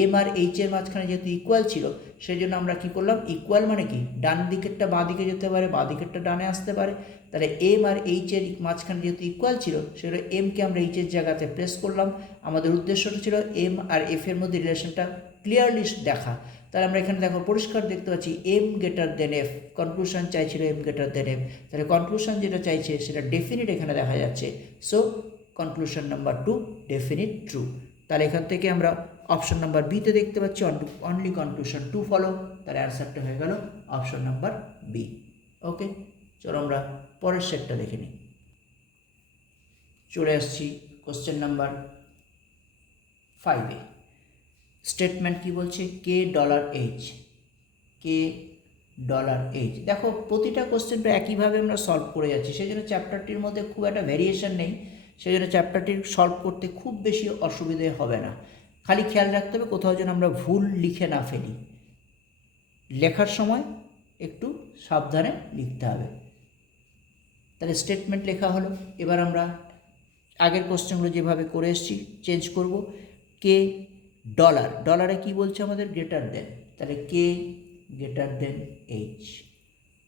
এম আর এইচের মাঝখানে যেহেতু ইকুয়াল ছিল, সেই জন্য আমরা কী করলাম, ইকুয়াল মানে কি ডান দিকেরটা বাঁ দিকে যেতে পারে, বাঁ দিকেরটা ডানে আসতে পারে। তাহলে এম আর এইচের মাঝখানে যেহেতু ইকুয়াল ছিল, সেগুলো এমকে আমরা এইচের জায়গাতে প্রেস করলাম। আমাদের উদ্দেশ্যটা ছিল এম আর এফের মধ্যে রিলেশনটা ক্লিয়ারলি দেখা। তাহলে আমরা এখানে দেখো পরিষ্কার দেখতে পাচ্ছি M greater than F, conclusion চাইছিল এম গ্রেটার দেন এফ, তাহলে কনক্লুশন যেটা চাইছে সেটা ডেফিনিট এখানে দেখা যাচ্ছে। So conclusion number 2 definite true. তাহলে এখান থেকে আমরা অপশন নাম্বার বিতে দেখতে পাচ্ছি অনলি কনক্লুশন 2 ফলো, তার অ্যান্সারটা হয়ে গেল অপশন নাম্বার বি। ওকে, চলো আমরা পরের সেটটা দেখে নিই। চলে আসছি কোশ্চেন নাম্বার 5-এ। স্টেটমেন্ট কি বলছে, কে ডলার এইচ, কে ডলার এইচ। দেখো প্রতিটা কোশ্চেনটা একইভাবে আমরা সলভ করে যাচ্ছি, সেই জন্য চ্যাপ্টারটির মধ্যে খুব একটা ভ্যারিয়েশন নেই, সেই জন্য চ্যাপ্টারটির সলভ করতে খুব বেশি অসুবিধে হবে না। খালি খেয়াল রাখতে হবে কোথাও যেন আমরা ভুল লিখে না ফেলি, লেখার সময় একটু সাবধানে লিখতে হবে। তাহলে স্টেটমেন্ট লেখা হলো। এবার আমরা আগের কোশ্চেনগুলো যেভাবে করে এসেছি চেঞ্জ করব। কে ডলার, ডলারে কি বলছে আমাদের গ্রেটার দেন, তাহলে কে গ্রেটার দেন এইচ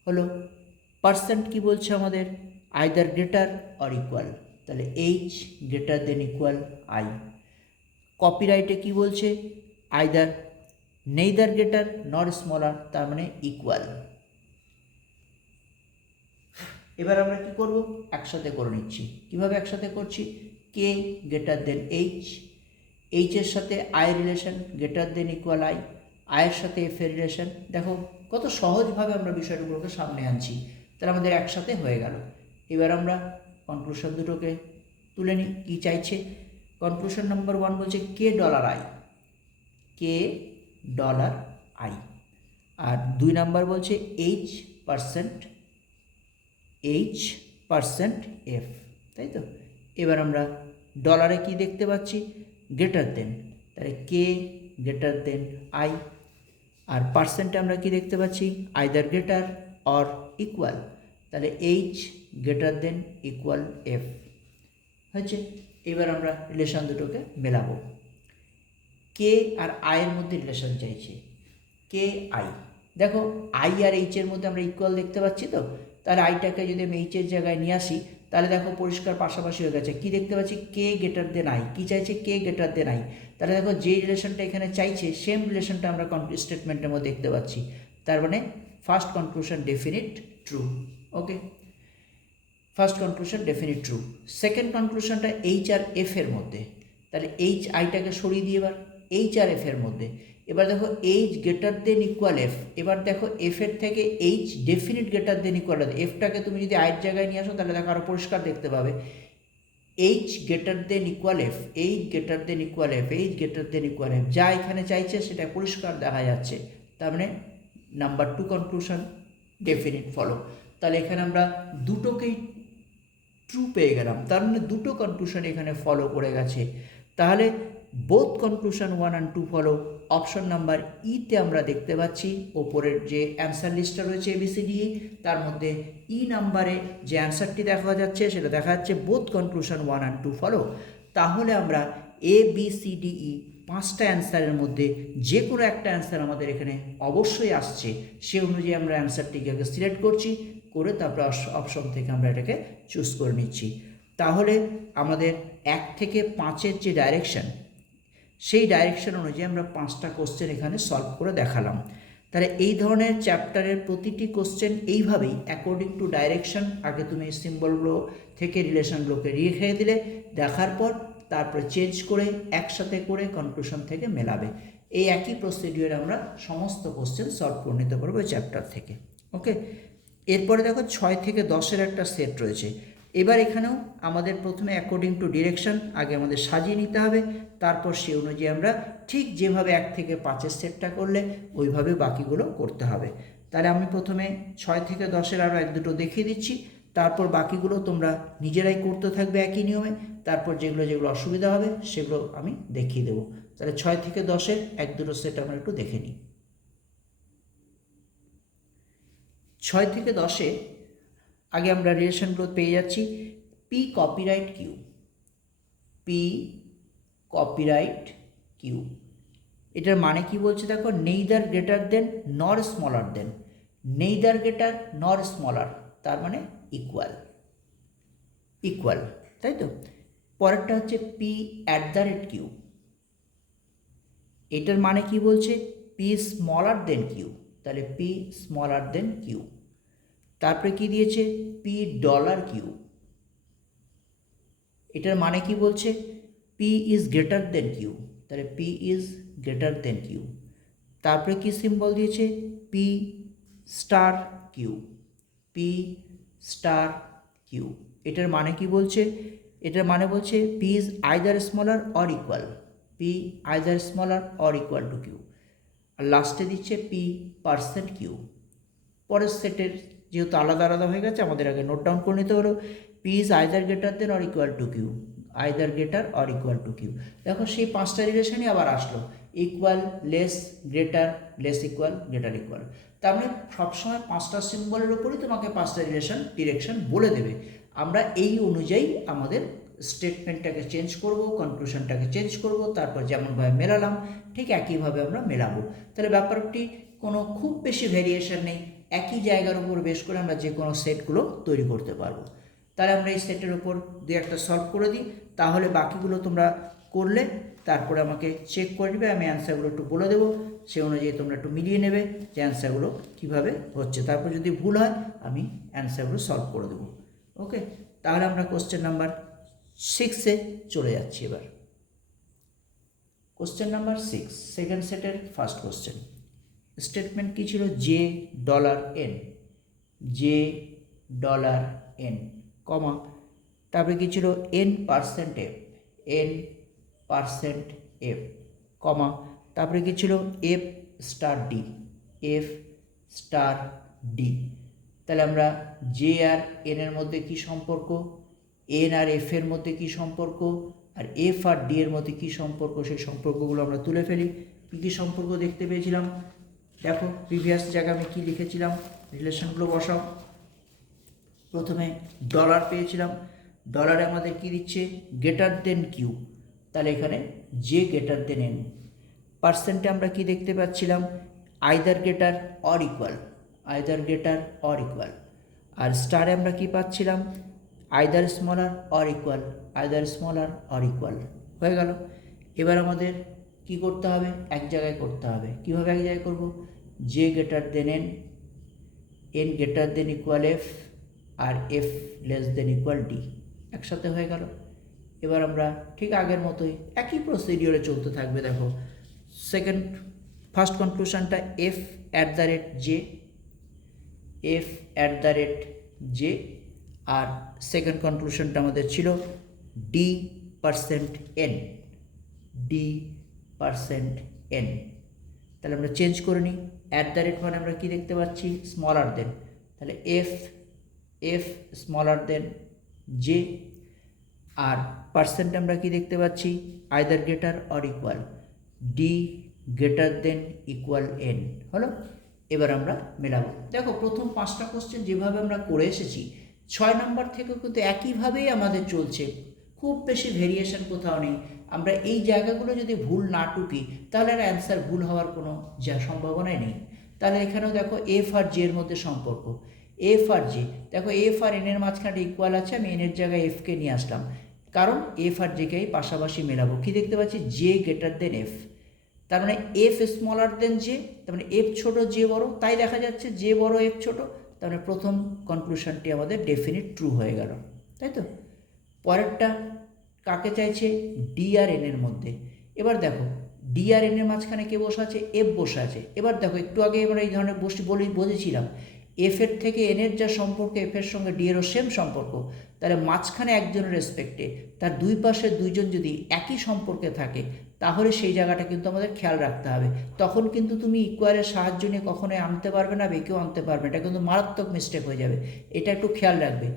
হলো। পার্সেন্ট কি বলছে আমাদের আইদার গ্রেটার অর ইকুয়াল, তাহলে H greater than equal I. কপিরাইটে কি বলছে either neither greater nor smaller, তার মানে ইকুয়াল। এবার আমরা কি করব, একসাথে করে নিচ্ছি। কিভাবে একসাথে করছি, কে গ্রেটার দেন এইচ, এইচের সাথে I relation greater than equal I, আয়ের সাথে এফ এর রিলেশন। দেখো কত সহজভাবে আমরা বিষয়গুলোকে সামনে আনছি, তাহলে আমাদের একসাথে হয়ে গেল। এবার আমরা কনক্লুশন দুটোকে তুলে নিই। কী চাইছে, কনক্লুশন নাম্বার 1 বলছে K dollar I, K dollar I, আর 2 নাম্বার বলছে এইচ পার্সেন্ট এফ, তাই তো। এবার আমরা ডলারে কি দেখতে পাচ্ছি গ্রেটার দেন, তাহলে কে গ্রেটার দেন আই, আর পার্সেন্টে আমরা কি দেখতে পাচ্ছি আইদার গ্রেটার অর ইকুয়াল, তাহলে H greater than equal F হচ্ছে। এবার আমরা রিলেশন দুটোকে মেলাবো। কে আর আইয়ের মধ্যে রিলেশন চাইছে, কে আই। দেখো আই আর এইচের মধ্যে আমরা ইকুয়াল দেখতে পাচ্ছি তো, তাহলে আইটাকে যদি আমি এইচের জায়গায় নিয়ে আসি, তাহলে দেখো পরিষ্কার পাশাপাশি হয়ে গেছে। কী দেখতে পাচ্ছি কে গ্রেটার দেন আই, কী চাইছে কে গ্রেটার দেন আই, তাহলে দেখো যে রিলেশনটা এখানে চাইছে সেম রিলেশনটা আমরা স্টেটমেন্টের মধ্যে দেখতে পাচ্ছি। তার মানে first conclusion definite true. Okay, first conclusion definite true. Second কনক্লুশনটা এইচ আর এফ এর মধ্যে, তাহলে এইচ আইটাকে সরিয়ে দিয়ে এবার এইচ আর এফ এর মধ্যে। এবার দেখো H greater than equal F, এবার দেখো এফ এর থেকে H definite greater than equal, এফটাকে তুমি যদি আয়ের জায়গায় নিয়ে আসো তাহলে দেখো আরও পরিষ্কার দেখতে পাবে H greater than equal F, H greater than equal F, H greater than equal F, যা এখানে চাইছে সেটা পরিষ্কার দেখা যাচ্ছে। তার মানে নাম্বার 2 কনক্লুশন ডেফিনিট ফলো। তাহলে এখানে আমরা দুটোকেই ট্রু পেয়ে গেলাম, তার মানে দুটো কনক্লুশন এখানে ফলো করে গেছে। তাহলে both conclusion 1 and 2 follow. Option number ইতে আমরা দেখতে পাচ্ছি ওপরের যে অ্যান্সার লিস্টটা রয়েছে ABCDE, তার মধ্যে ই নাম্বারে যে অ্যান্সারটি দেখা যাচ্ছে সেটা দেখা যাচ্ছে বোথ কনক্লুশন 1 and 2 ফলো। তাহলে আমরা ABCDE 5টা অ্যান্সারের মধ্যে যে কোনো একটা অ্যান্সার আমাদের এখানে অবশ্যই আসছে, সে অনুযায়ী আমরা অ্যান্সারটিকে আগে সিলেক্ট করছি, করে তারপরে অপশন থেকে আমরা এটাকে চুজ করে নিচ্ছি। তাহলে আমাদের 1 থেকে 5-এর যে ডাইরেকশন, সেই ডাইরেকশন অনুযায়ী আমরা 5টা কোশ্চেন এখানে সলভ করে দেখালাম। তাহলে এই ধরনের চ্যাপ্টারের প্রতিটি কোশ্চেন এইভাবেই অ্যাকর্ডিং টু ডাইরেকশন, আগে তুমি এই সিম্বলগুলো থেকে রিলেশনগুলোকে রেখে দিলে, দেখার পর তারপরে চেঞ্জ করে একসাথে করে কনক্লুশন থেকে মেলাবে। এই একই প্রসিডিওরে আমরা সমস্ত কোশ্চেন সলভ করে নিতে পারবো এই চ্যাপ্টার থেকে। ওকে, এরপরে দেখো 6 থেকে 10-এর একটা সেট রয়েছে। এবার এখানেও আমাদের প্রথমে অ্যাকর্ডিং টু ডিরেকশন আগে আমাদের সাজিয়ে নিতে হবে, তারপর সেই অনুযায়ী আমরা ঠিক যেভাবে 1 থেকে 5-এর সেটটা করলে ওইভাবে বাকিগুলো করতে হবে। তাহলে আমি প্রথমে 6 থেকে 10-এর আরও 1-2টো দেখিয়ে দিচ্ছি, তারপর বাকিগুলো তোমরা নিজেরাই করতে থাকবে একই নিয়মে, তারপর যেগুলো যেগুলো অসুবিধা হবে সেগুলো আমি দেখিয়ে দেবো। তাহলে 6 থেকে 10-এর 1-2টো সেট আমরা একটু দেখে নিই। 6 থেকে 10-এ আগে আমরা রিলেশনগুলো পেয়ে যাচ্ছি। P copyright Q, P copyright Q, এটার মানে কি বলছে দেখো, neither greater than nor smaller than, neither greater nor smaller, তার মানে ইকুয়াল, ইকুয়াল, তাই তো। পরেরটা হচ্ছে P at the rate Q, এটার মানে কি বলছে, পি স্মলার দেন কিউ, তাহলে পি স্মলার দেন কিউ। তারপরে কি দিয়েছে, পি ডলার কিউ, এটার মানে কি বলছে, P is greater than Q, তাহলে P is greater than Q. তারপরে কি সিম্বল দিয়েছে, P star Q, P star Q, এটার মানে কি বলছে, এটার মানে বলছে P is either smaller or equal, P either smaller or equal to Q. আর লাস্টে দিচ্ছে পি পার্সেন্ট কিউ। পরের সেটের যেহেতু আলাদা আলাদা হয়ে গেছে আমাদের আগে নোট ডাউন করে নিতে হলো, P is either greater than or equal to Q, either greater or equal to Q. দেখো সেই 5টা রিলেশনই আবার আসলো, equal, less, greater, less equal, greater equal. তার মানে সবসময় 5টা সিম্বলের উপরই তোমাকে 5টা রিলেশন ডিরেকশন বলে দেবে। আমরা এই অনুযায়ী আমাদের স্টেটমেন্টটাকে চেঞ্জ করব, কনক্লুশনটাকে চেঞ্জ করব, তারপর যেমনভাবে মেলালাম ঠিক একইভাবে আমরা মেলাবো। তাহলে ব্যাপারটি কোনো খুব বেশি ভেরিয়েশন নেই, একই জায়গার উপর বেশ করে আমরা যে কোনো সেটগুলো তৈরি করতে পারবো। তাহলে আমরা এই সেটের উপর 2-একটা সলভ করে দিই, তাহলে বাকিগুলো তোমরা করলে তারপরে আমাকে চেক করে নেবে, আমি অ্যান্সারগুলো একটু বলে দেবো, সেই অনুযায়ী তোমরা একটু মিলিয়ে নেবে যে অ্যান্সারগুলো কীভাবে হচ্ছে, তারপর যদি ভুল হয় আমি অ্যান্সারগুলো সলভ করে দেবো। ওকে, তাহলে আমরা কোশ্চেন নাম্বার 6-এ চলে যাচ্ছি। এবার কোশ্চেন নাম্বার 6, সেকেন্ড সেটের ফার্স্ট কোশ্চেন। স্টেটমেন্ট কী ছিল, J dollar N, J dollar N, comma, তারপরে কী ছিল, N percent F, N percent F, comma, তারপরে কী ছিল, F star D, F star D. তাহলে আমরা জে আর এনের মধ্যে কী সম্পর্ক, এন আর এফ এর মধ্যে কী সম্পর্ক, আর এফ আর ডি এর মধ্যে কী সম্পর্ক, সেই সম্পর্কগুলো আমরা তুলে ফেলি। কী কী সম্পর্ক দেখতে পেয়েছিলাম দেখো, প্রিভিয়াস জায়গায় আমি কী লিখেছিলাম, রিলেশনগুলো বসাও। প্রথমে ডলার পেয়েছিলাম, ডলারে আমাদের কি দিচ্ছে, গ্রেটার দেন কিউ, তাহলে এখানে জে গ্রেটার দেন এন। পার্সেন্টে আমরা কি দেখতে পাচ্ছিলাম, either greater or equal, either greater or equal. আর স্টারে আমরা কি পাচ্ছিলাম, either smaller or equal, either smaller or equal. হয়ে গেল। এবার আমাদের কি করতে হবে, এক জায়গায় করতে হবে। কীভাবে এক জায়গায় করব, J greater than N, N greater than equal F, আর F less than equal D, একসাথে হয়ে গেল। এবার আমরা ঠিক আগের মতোই একই প্রসিডিওরে চলতে থাকবে। দেখো ফার্স্ট কনক্লুশনটা F at the rate J, F at the rate J, আর সেকেন্ড কনক্লুশনটা আমাদের ছিল D percent N, D percent N. তাহলে আমরা চেঞ্জ করে নিই, অ্যাট দ্য রেট মানে আমরা কী দেখতে পাচ্ছি, স্মলার দেন, তাহলে F, F smaller than J, আর পার্সেন্ট আমরা কি দেখতে পাচ্ছি, either greater or equal, D greater than equal N. হলো, এবার আমরা মেলাবো। দেখো প্রথম 5টা কোশ্চেন যেভাবে আমরা করে এসেছি, 6 নম্বর থেকেও কিন্তু একইভাবেই আমাদের চলছে, খুব বেশি ভেরিয়েশন কোথাও নেই। আমরা এই জায়গাগুলো যদি ভুল না টুকি তাহলে আর অ্যান্সার ভুল হওয়ার কোনো সম্ভাবনাই নেই। তাহলে এখানেও দেখো এফ আর জে এর মধ্যে সম্পর্ক, এফ আর জে, দেখো এফ আর এনের মাঝখানে ইকুয়াল আছে, আমি এনের জায়গায় এফকে নিয়ে আসলাম, কারণ এফ আর জেকেই পাশাপাশি মেলাবো। কী দেখতে পাচ্ছি, জে গ্রেটার দেন এফ, তার মানে এফ স্মলার দেন জে, তার মানে এফ ছোটো জে বড়, তাই দেখা যাচ্ছে জে বড় এফ ছোটো, তার মানে প্রথম কনক্লুশনটি আমাদের ডেফিনিট ট্রু হয়ে গেল, তাই তো। পরেরটা কাকে চাইছে, ডি আর এন এর মধ্যে। এবার দেখো ডি আর এন এর মাঝখানে কে বসে আছে, এফ বসে আছে। এবার দেখো একটু আগে আমরা এই ধরনের বলেছিলাম এফ এর থেকে এন এর যা সম্পর্ক এফ এর সঙ্গে ডি এরও সেম সম্পর্ক, তাহলে মাঝখানে একজনের রেসপেক্টে তার দুই পাশে দুইজন যদি একই সম্পর্কে থাকে তাহলে সেই জায়গাটা কিন্তু আমাদের খেয়াল রাখতে হবে। তখন কিন্তু তুমি ইকুয়ালের সাহায্য নিয়ে কখনোই আনতে পারবে না, বেকেও আনতে পারবে, এটা কিন্তু মারাত্মক মিস্টেক হয়ে যাবে। এটা একটু খেয়াল রাখবে,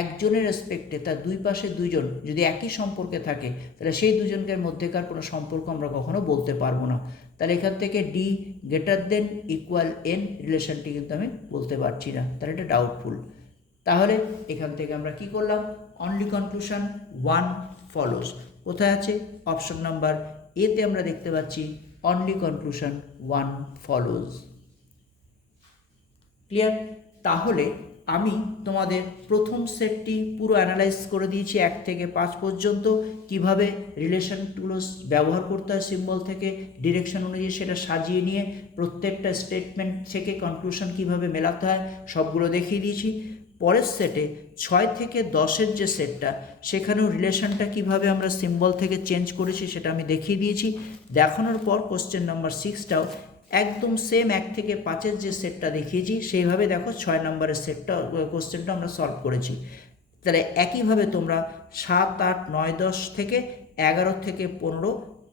একজনের রেসপেক্টে তার দুই পাশে দুইজন যদি একই সম্পর্কে থাকে তাহলে সেই দুজনকের মধ্যেকার কোনো সম্পর্ক আমরা কখনো বলতে পারবো না। তাহলে এখান থেকে D greater than equal N রিলেশনটি কিন্তু আমি বলতে পারছি না, তাহলে এটা ডাউটফুল। তাহলে এখান থেকে আমরা কি করলাম, অনলি কনক্লুশন ওয়ান ফলোস কোথায় আছে, অপশন নাম্বার এতে আমরা দেখতে পাচ্ছি only conclusion one follows. Clear? তাহলে আমি তোমাদের প্রথম সেটটি পুরো অ্যানালাইজ করে দিয়েছি 1 থেকে 5 পর্যন্ত, কিভাবে রিলেশনগুলো ব্যবহার করতে হয় সিম্বল থেকে ডিরেকশন অনুযায়ী সেটা সাজিয়ে নিয়ে প্রত্যেকটা স্টেটমেন্ট থেকে কনক্লুশন কিভাবে মেলাতে হয় সবগুলো দেখিয়ে দিয়েছি। পরের সেটে 6 থেকে 10-এর যে সেটটা সেখানেও রিলেশনটা কিভাবে আমরা সিম্বল থেকে চেঞ্জ করেছি সেটা আমি দেখিয়ে দিয়েছি। দেখানোর পর কোশ্চেন নাম্বার 6টাও একদম সেম 1 থেকে 5-এর যে সেটটা দেখিয়েছি সেইভাবে দেখো 6 নম্বরের সেটটা কোশ্চেনটা আমরা সলভ করেছি। তাহলে একইভাবে তোমরা 7, 8, 9, 10 থেকে 11 থেকে 15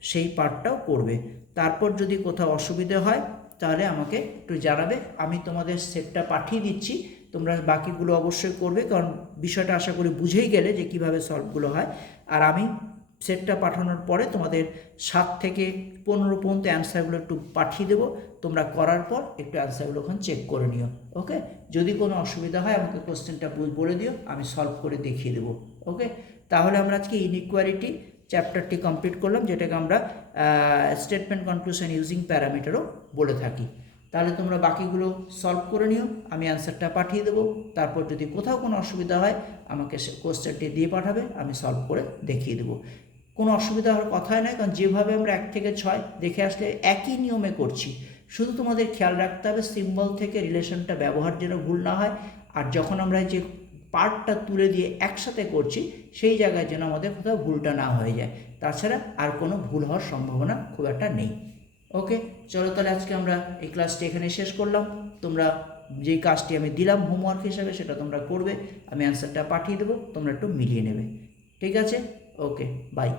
সেই পার্টটাও করবে। তারপর যদি কোথাও অসুবিধে হয় তাহলে আমাকে একটু জানাবে, আমি তোমাদের সেটটা পাঠিয়ে দিচ্ছি, তোমরা বাকিগুলো অবশ্যই করবে, কারণ বিষয়টা আশা করি বুঝেই গেলে যে কিভাবে সলভগুলো হয়। আর আমি সেটটা পাঠানোর পরে তোমাদের 7 থেকে 15 পর্যন্ত অ্যান্সারগুলো একটু পাঠিয়ে দেবো, তোমরা করার পর একটু অ্যান্সারগুলো ওখানে চেক করে নিও। ওকে, যদি কোনো অসুবিধা হয় আমাকে কোশ্চেনটা বলে দিও, আমি সলভ করে দেখিয়ে দেবো। ওকে, তাহলে আমরা আজকে ইনইকুয়ালিটি চ্যাপ্টারটি কমপ্লিট করলাম, যেটাকে আমরা স্টেটমেন্ট কনক্লুশন ইউজিং প্যারামিটারও বলে থাকি। তাহলে তোমরা বাকিগুলো সলভ করে নিও, আমি অ্যান্সারটা পাঠিয়ে দেবো। তারপর যদি কোথাও কোনো অসুবিধা হয় আমাকে কোশ্চেনটি দিয়ে পাঠাবে, আমি সলভ করে দেখিয়ে দেবো। কোনো অসুবিধা হওয়ার কথাই নয়, কারণ যেভাবে আমরা 1 থেকে 6 দেখে আসলে একই নিয়মে করছি। শুধু তোমাদের খেয়াল রাখতে হবে সিম্বল থেকে রিলেশনটা ব্যবহার যেন ভুল না হয়, আর যখন আমরা যে পার্টটা তুলে দিয়ে একসাথে করছি সেই জায়গায় যেন আমাদের কোথাও ভুলটা না হয়ে যায়। তাছাড়া আর কোনো ভুল হওয়ার সম্ভাবনা খুব একটা নেই। ওকে, চলো তাহলে আজকে আমরা এই ক্লাসটি এখানে শেষ করলাম। তোমরা যেই কাজটি আমি দিলাম হোমওয়ার্ক হিসাবে সেটা তোমরা করবে, আমি অ্যান্সারটা পাঠিয়ে দেবো, তোমরা একটু মিলিয়ে নেবে। ঠিক আছে? ওকে, বাই।